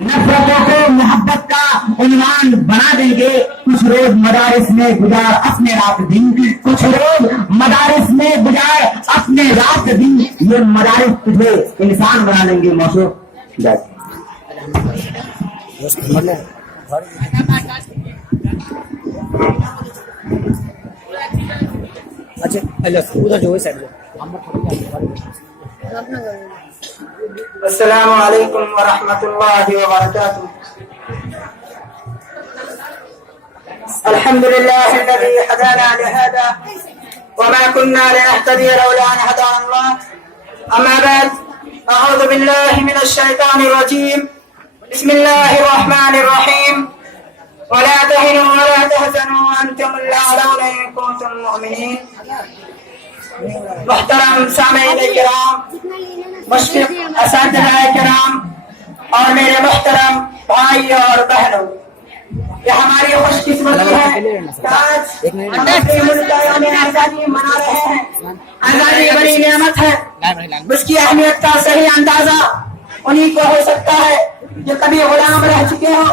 نفرتوں کو محبت کا عنوان بنا دیں گے. کچھ روز مدارس میں گزار اپنے رات دن, کچھ روز مدارس میں گزار اپنے رات دن, یہ مدارس تجھے انسان بنا دیں گے. موصوف السلام علیکم ورحمۃ اللہ وبرکاتہ. الحمد لله الذي هدانا لهذا وما كنا لنهتدي لولا أن هدانا الله. أما بعد أعوذ بالله من الشيطان الرجيم. بسم الله الرحمن الرحيم. ولا تهنوا ولا تحزنوا وأنتم الأعلون إن كنتم مؤمنين. محترم سامعین کرام, مشفق اساتذہ کرام اور میرے محترم بھائی اور بہنوں, یہ ہماری خوش قسمتی ہے کہ آج اپنے ملک کا یوم آزادی منا رہے ہیں. آزادی بڑی نعمت ہے, اس کی اہمیت کا صحیح اندازہ انہیں کو ہو سکتا ہے جو کبھی غلام رہ چکے ہو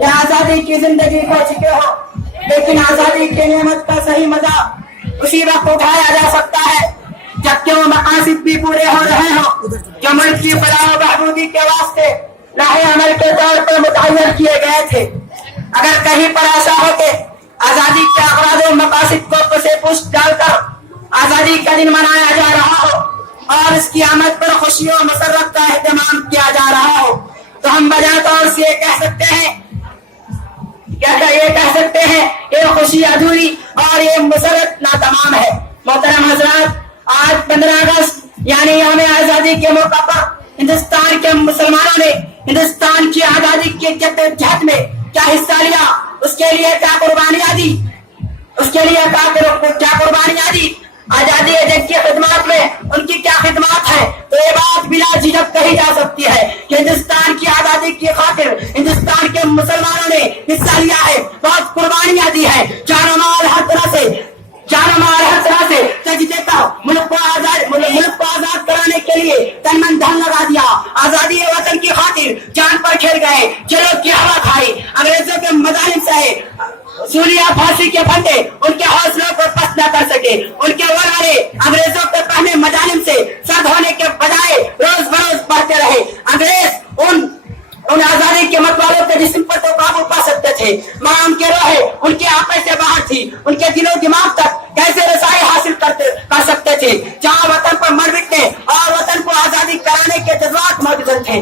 یا آزادی کی زندگی کھو چکے ہو. لیکن آزادی کی نعمت کا صحیح مزہ اسی وقت اٹھایا جا سکتا ہے جبکہ وہ مقاصد بھی پورے ہو رہے ہوں جو ملک کی فلاح و بہبودی کے واسطے لاہے عمل کے طور پر متعین کیے گئے تھے. اگر کہیں پر ایسا ہو کہ آزادی کے اغراض و مقاصد کو پسے پشت ڈال کر آزادی کا دن منایا جا رہا ہو اور اس کی آمد پر خوشی و مسرت کا اہتمام کیا جا رہا ہو تو ہم بجا طور سے یہ کہہ سکتے ہیں یہ خوشی ادھوری اور یہ مسرت ناتمام ہے. محترم حضرات, آج 15 اگست یعنی یوم آزادی کے موقع پر ہندوستان کے مسلمانوں نے ہندوستان کی آزادی کے جدوجہد میں کیا حصہ لیا, اس کے لیے کیا قربانیاں دی, آزادی جنگ کی خدمات میں ان کی کیا خدمات ہے, تو یہ بات بلا جھجک کہی جا سکتی ہے کہ ہندوستان کی آزادی کی خاطر ہندوستان کے مسلمانوں نے حصہ لیا ہے, بہت قربانیاں دی ہے. جان و مال ہر طرح سے سجدے کا ملک کو آزاد کرانے کے لیے تن من دھن لگا دیا. آزادی وطن کی خاطر جان پر کھیل گئے, جلوں کی ہوا کھائی, انگریزوں کے مظالم سہے, سولیا پھانسی کے پھندے ان کے حوصلوں کو پست نہ کر سکے. ان کے ورارے انگریزوں کے پہنے مظالم سے سرد ہونے کے بجائے روز بروز بڑھتے رہے. انگریز ان آزادی کے متوالوں کے جسم پر تو قابو پا سکتے تھے, ماں ان کے روحے ان کے آپے سے باہر تھی, ان کے دل و دماغ تک کیسے رسائی حاصل کر سکتے تھے. جہاں وطن پر مر مٹنے اور وطن کو آزادی کرانے کے جذبات موجود تھے,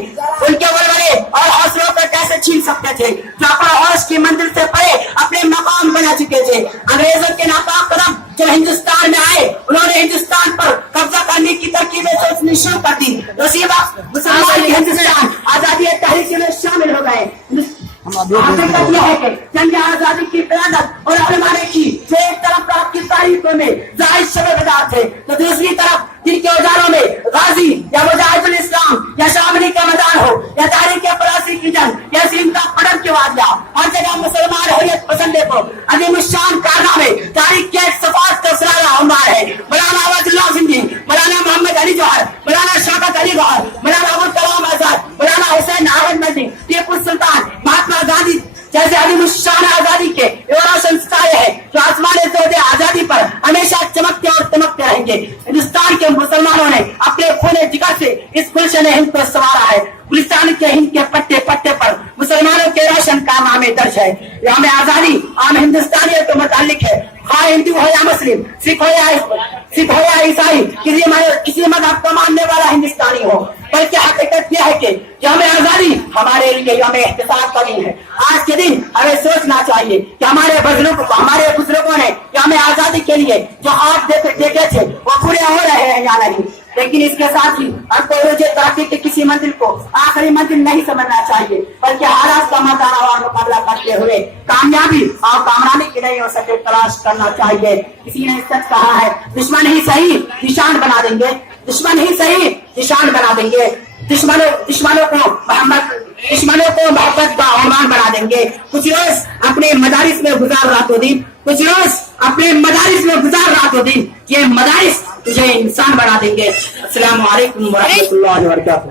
ان کے ورورے اور حوصلوں پر کیسے چھین سکتے تھے جو اپنا ہوش کی منزل سے پڑے اپنے مقام بنا چکے تھے. انگریزوں کے ناپاک قدم جب ہندوستان میں آئے انہوں نے ہندوستان پر قبضہ کرنے کی ترکیبیں سوچنی شروع کر دی. اسی وقت مسلمان ہندوستان آزادی تحریک میں شامل ہو گئے. حقیقت یہ ہے کہ جنگ آزادی کی قیادت اور علماء نے کی جو ایک طرف رات کی تاریخوں میں زائد شب بیدار تھے تو دوسری طرف جن کے اوزاروں میں غازی یا مجاہد الاسلام یا شاملی کا میدان ہو یا تاریخ پلاسی کی جنگ یا سندھ کا پڑب کے وادیا, ہر جگہ مسلمان حریت پسندے کو عظیم الشان کارنامے تاریخ کے ایک صفات کا سلالہ عمار ہے. مولانا عوض اللہ زندگی, مولانا محمد علی جوہر, مولانا شوکت علی گوہر, مولانا ابوالکلام آزاد, مولانا حسین احمد مدنی, ٹیپو سلطان, مہاتما گاندھی جیسے عظیم الشان آزادی کے روشن ستارے ہیں جو آسمان زودے آزادی پر ہمیشہ چمکتے اور چمکتے رہیں گے. ہندوستان کے مسلمانوں نے اپنے خون جگر سے اس گلشن ہند کو سنوارا ہے. گلستان کے ہند کے پٹے پٹے پر مسلمانوں کے روشن کارنامے درج ہے. یوم آزادی عام ہندوستانیوں کے متعلق ہے, خواہ ہندو ہو یا مسلم, سکھ ہو یا عیسائی, کسی مذہب کو ماننے والا ہندوستانی ہو. بلکہ حقیقت یہ ہے کہ یوم آزادی ہمارے لیے یوم احتساب کا دن ہے. آج کے دن ہمیں سوچنا چاہیے کہ ہمارے بزرگوں نے یوم آزادی کے لیے جو ہاتھ دیکھے تھے وہ پورے ہو رہے ہیں یا نہیں. لیکن اس کے ساتھ ہی ہم کو ترقی کے کسی منزل کو آخری منزل نہیں سمجھنا چاہیے بلکہ حالات کا مدارہ اور مقابلہ کرتے ہوئے کامیابی اور کامرانی کی نہیں ہو سکے تلاش کرنا چاہیے. کسی نے سچ کہا ہے, دشمن ہی صحیح نشان بنا دیں گے, دشمنوں کو محبت کا عنوان بنا دیں گے. کچھ روز اپنے مدارس میں گزار رات و دن, یہ مدارس تجھے انسان بنا دیں گے. السلام علیکم ورحمۃ اللہ وبرکاتہ.